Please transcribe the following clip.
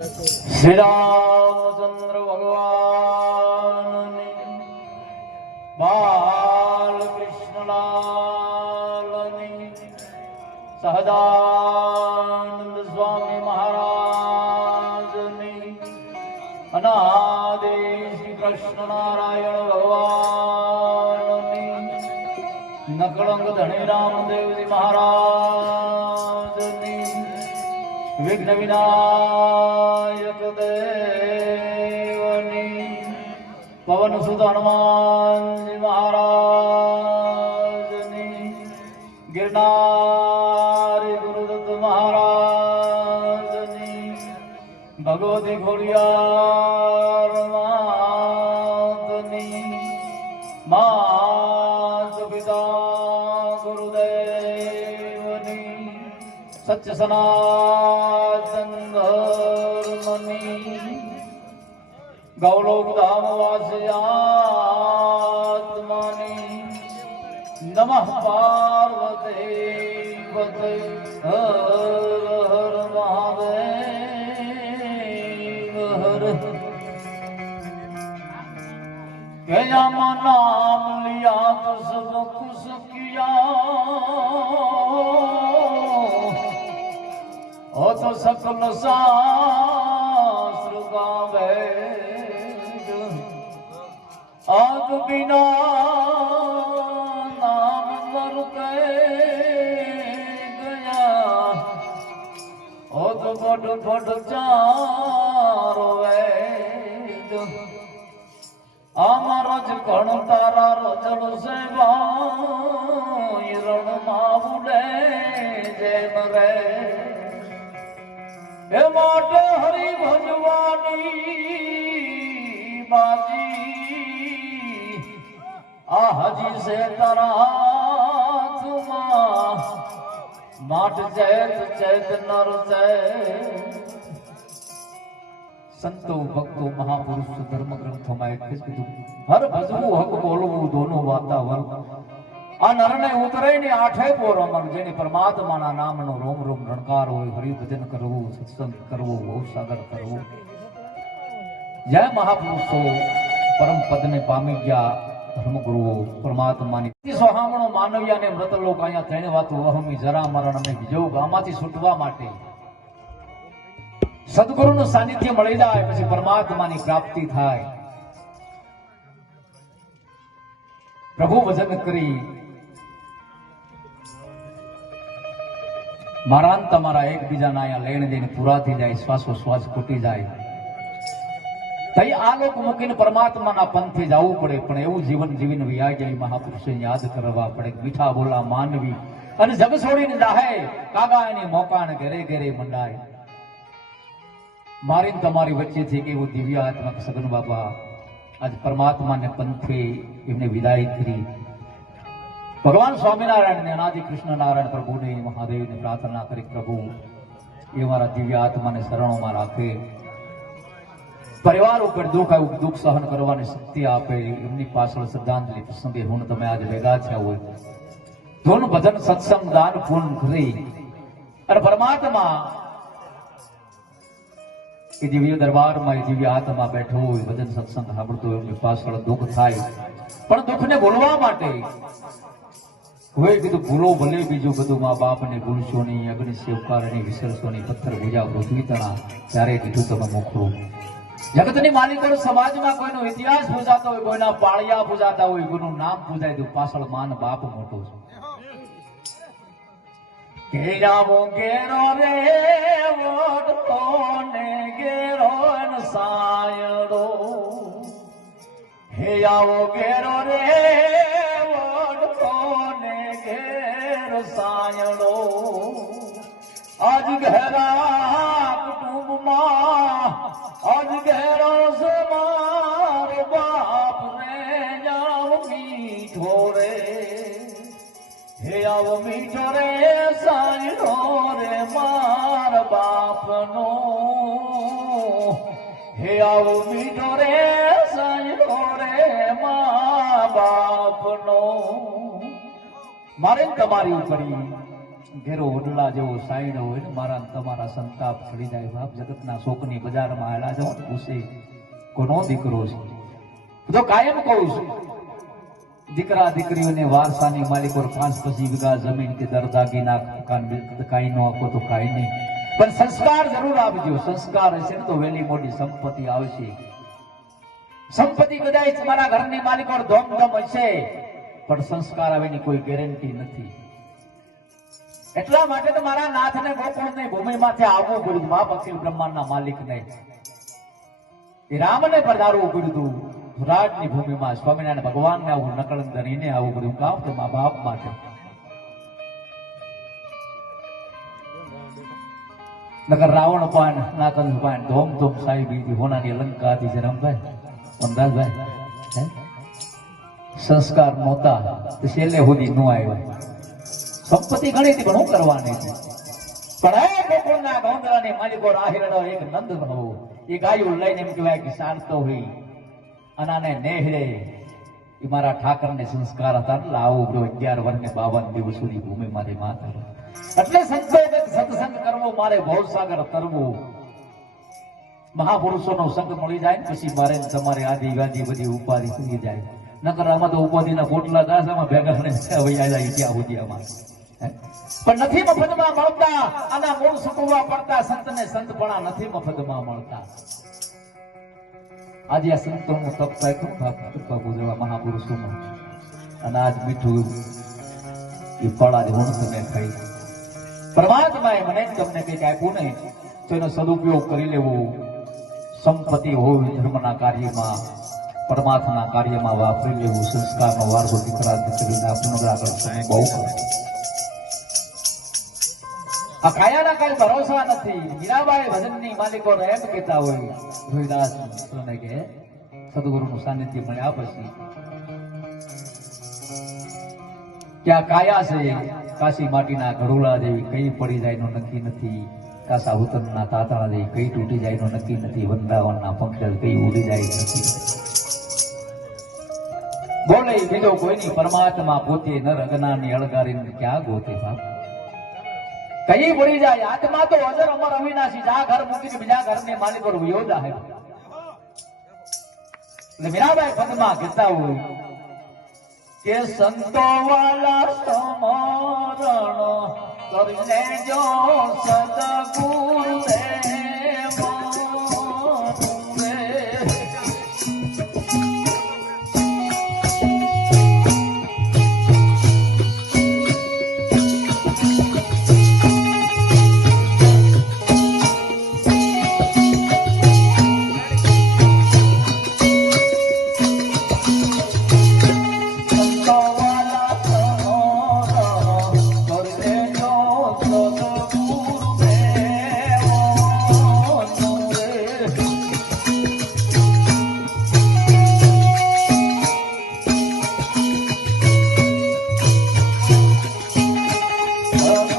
શ્રી રામચંદ્ર ભગવાન બાલ કૃષ્ણલાલની સહજાનંદ સ્વામી મહારાજની અનાદે શ્રી કૃષ્ણ નારાયણ ભગવાનની નકળંગ ધણી રામદેવજી મહારાજની વિઘ્ન વિનાયક દેવની પવન સુત હનુમાનજી મહારાજની ગિરનારી ગુરુદત્ત મહારાજની ભગવતી ખોડિયાર સત્ય સનાતન ધર્મની ગૌલોક ધામ વાસયાત્માની નમઃ પાર્વતી હર સકલ શાસ્ત્ર ગાવે આગ બિના નામ મરતે ગયા. ઓ તો બડ બડ ચારો વેદ. આમાં રોજ ઘણ તારા રોજણ સેવા રણમાં ઉડે જેમ રે. હે માટે હરિ ભજવાની બાજી. આ હજી સે તારા માટ ચેત ચેત નર ચેત સંતો ભક્તો મહાપુરુષ ધર્મ ગ્રંથોમાં એટલે હર ભજવું હક બોલવું, દોનો વાતાવરણ. આ નરને ઉતરે ને આઠે પોર અમર, જેને પરમાત્માના નામનો રોમ રોમ રણકાર હોય, હરિભજન કરવું, સત્સંગ કરવો ભવસાગર કરવો. જય મહાપુરુષો, પરમ પદને પામી ગયા ધર્મગુરુઓ પરમાત્માની સોહામણો માનવ્યાને મૃત લોક અહીંયા ત્રણ વાતો. અહમી જરા મરણ અને વિજોગ આમાંથી છૂટવા માટે. સદગુરુનું સાનિધ્ય મળી જાય, પછી પરમાત્માની પ્રાપ્તિ થાય. પ્રભુ ભજન કરી મારા તમારા એકબીજાના અહીંયા લેણ દેણ પૂરા થઈ જાય, શ્વાસો શ્વાસ ખૂટી જાય. તઈ આ લોક મૂકીને પરમાત્માના પંથે જવું પડે, પણ એવું જીવન જીવીને વ્યાજ મહાપુરુષે યાદ કરવા પડે. મીઠા બોલા માનવી. અને જગ છોડીને જાહે કાગા એની મોકાણ ઘેરે ઘેરે મંડાય. મારી તમારી વચ્ચેથી એવું દિવ્યાત્મક સગન બાબા આજ પરમાત્માને પંથે એમને વિદાય કરી. ભગવાન સ્વામિનારાયણ ને અનાદિ કૃષ્ણ પ્રભુને મહાદેવને પ્રાર્થના કરી પ્રભુ, એ મારા દિવ્ય આત્માને શરણોમાં રાખે. પરિવાર ઉપર દુઃખ આવ્યું દુઃખ સહન કરવાની શક્તિ આપે, એમની પાછળ શ્રદ્ધાંજલિ પ્રસંગે હું તમે આજે ભેગા થયા હોય. ધૂન ભજન સત્સંગ દાન પૂર્ણ કરી અને પરમાત્મા કે દિવ્ય દરબારમાં દિવ્ય આત્મા બેઠો હોય, ભજન સત્સંગ સાંભળતો હોય, એમની પાછળ દુઃખ થાય. પણ દુઃખને ભૂલવા માટે હોય કીધું, ભૂલો ભલે બીજું બધું મા બાપને ભૂલશો નહીં અગ્નિ સેવકારને વિસરશો નહીં પથ્થર ભૂજા પૃથ્વી તણા ત્યારે કીધું તમે મોકલો જગતની માલિકો સમાજમાં કોઈનો ઇતિહાસ પૂજાતો હોય, કોઈના પાળિયા પૂજાતા હોય, કોઈનું નામ પૂજાય દઉં પાછળ માન બાપ મોટો છે. ઘેરાવો ઘેરો રે વડતો ને ઘેરો સાયડો. હે આવો ઘેરો રે સાયડો આજ ઘેરા કુટુંબમાં મારે તમારી ફરી ઘેરો ઓડલા જેવો સાઈડ હોય મારા તમારા સંતાપ ચડી જાય બાપ જગતના શોકની બજારમાં આવેલા જાઓ પૂછે કોનો દીકરો છે? તો કાયમ કહું છું, દીકરા દીકરીઓને વારસાની માલિકો પાંચ પછી વીઘા જમીન કે દર દાગીના મકાન કાંઈ ન આપો તો કાંઈ નહીં. પણ સંસ્કાર જરૂર આપજો. સંસ્કાર હશે ને તો વહેલી મોટી સંપત્તિ આવશે. સંપત્તિ કદાચ મારા ઘરની માલિકો ધોમધમ હશે. પણ સંસ્કાર આવેની કોઈ ગેરંટી નથી. એટલા માટે તો મારા નાથને ગોકુળની ભૂમિમાંથી આવવું પડ્યું. મા અખિલ બ્રહ્માંડના માલિકને. એ રામને પધારવું પડ્યું રાજની ભૂમિમાં સ્વામિનારાયણ ભગવાનને આવું નકળન ધરીને આવું પડ્યું કામ તો મા બાપ માટે નકર રાવણ પાન નાકન પાન, ધોમ ધોમ સાહેબ, બીજી હોનાની લંકા હતી છે રમભાઈ. અમદાવાદભાઈ હે? સંસ્કાર નહોતા. છેલ્લે સુધી ન આવ્યો. સંપત્તિ ઘણી હતી, પણ હું કરવાની હતી પણ એ ગોકુળના ગોંદરાની માલિકો રાહિરડો એક નંદ રહો એ ગાયું લઈને એમ કહેવાય કે સારતો હોય. અનાને નેહરે એ મારા ઠાકરને સંસ્કાર હતા એટલે આવું જો અગિયાર વર્ષને બાવન દિવસ સુધી ભૂમિ મારી માતા એટલે સંજોગ સત્સંગ કરવો, મારે ભવસાગર મહાપુરુષો મહાપુરુષોનો સંગ મળી જાય પછી મારે તમારે આદિવાદી બધી ઉપાધિ થઈ જાય. નકર આમાં તો ઉપાધિના પોટલા દાસામાં ભેગા ને વૈયા ત્યાં સુધી આમાં. પણ નથી મફતમાં મળતા. આના મૂળ સુકવવા પડતા સંતને સંતપણા નથી મફતમાં મળતા. આજે આ સંતોનું તપ થાય તો બાપુ જેવા મહાપુરુષોનું અનાજ મીઠું એ ફળ આજે તમે ખાઈ. પરમાત્માએ મને તમને કંઈક આપ્યું નહીં, તો એનો સદુપયોગ કરી લેવો. સંપત્તિ હોય ધર્મના કાર્યમાં. પરમાત્માના કાર્યમાં વાપરી લેવું સંસ્કારનો વારસો દીકરા દીકરીના સમય બહુ કરે કાયા છે? કાશી માટીના ઘડોળા જેવી કઈ પડી જાય નું નક્કી નથી. કાસા ઉતરના તાતણા જેવી કઈ તૂટી જાય નું નક્કી નથી. વૃંદાવનના પંખેલ કઈ ઉડી જાય નથી. બોલે બીજો કોઈની પરમાત્મા પોતે ન રગના ની અળગારીને ક્યાં ગોતે બાપ? કઈ પડી જાય, આત્મા તો અજર અમર અવિનાશી, જા ઘર મૂકીને બીજા ઘરને માલિક પર વયો જાય એટલે મીરાબાઈ પદમાં કહેતા હોય કે, સંતો વાલા સમરણ કરી જો સદગુરુ Oh.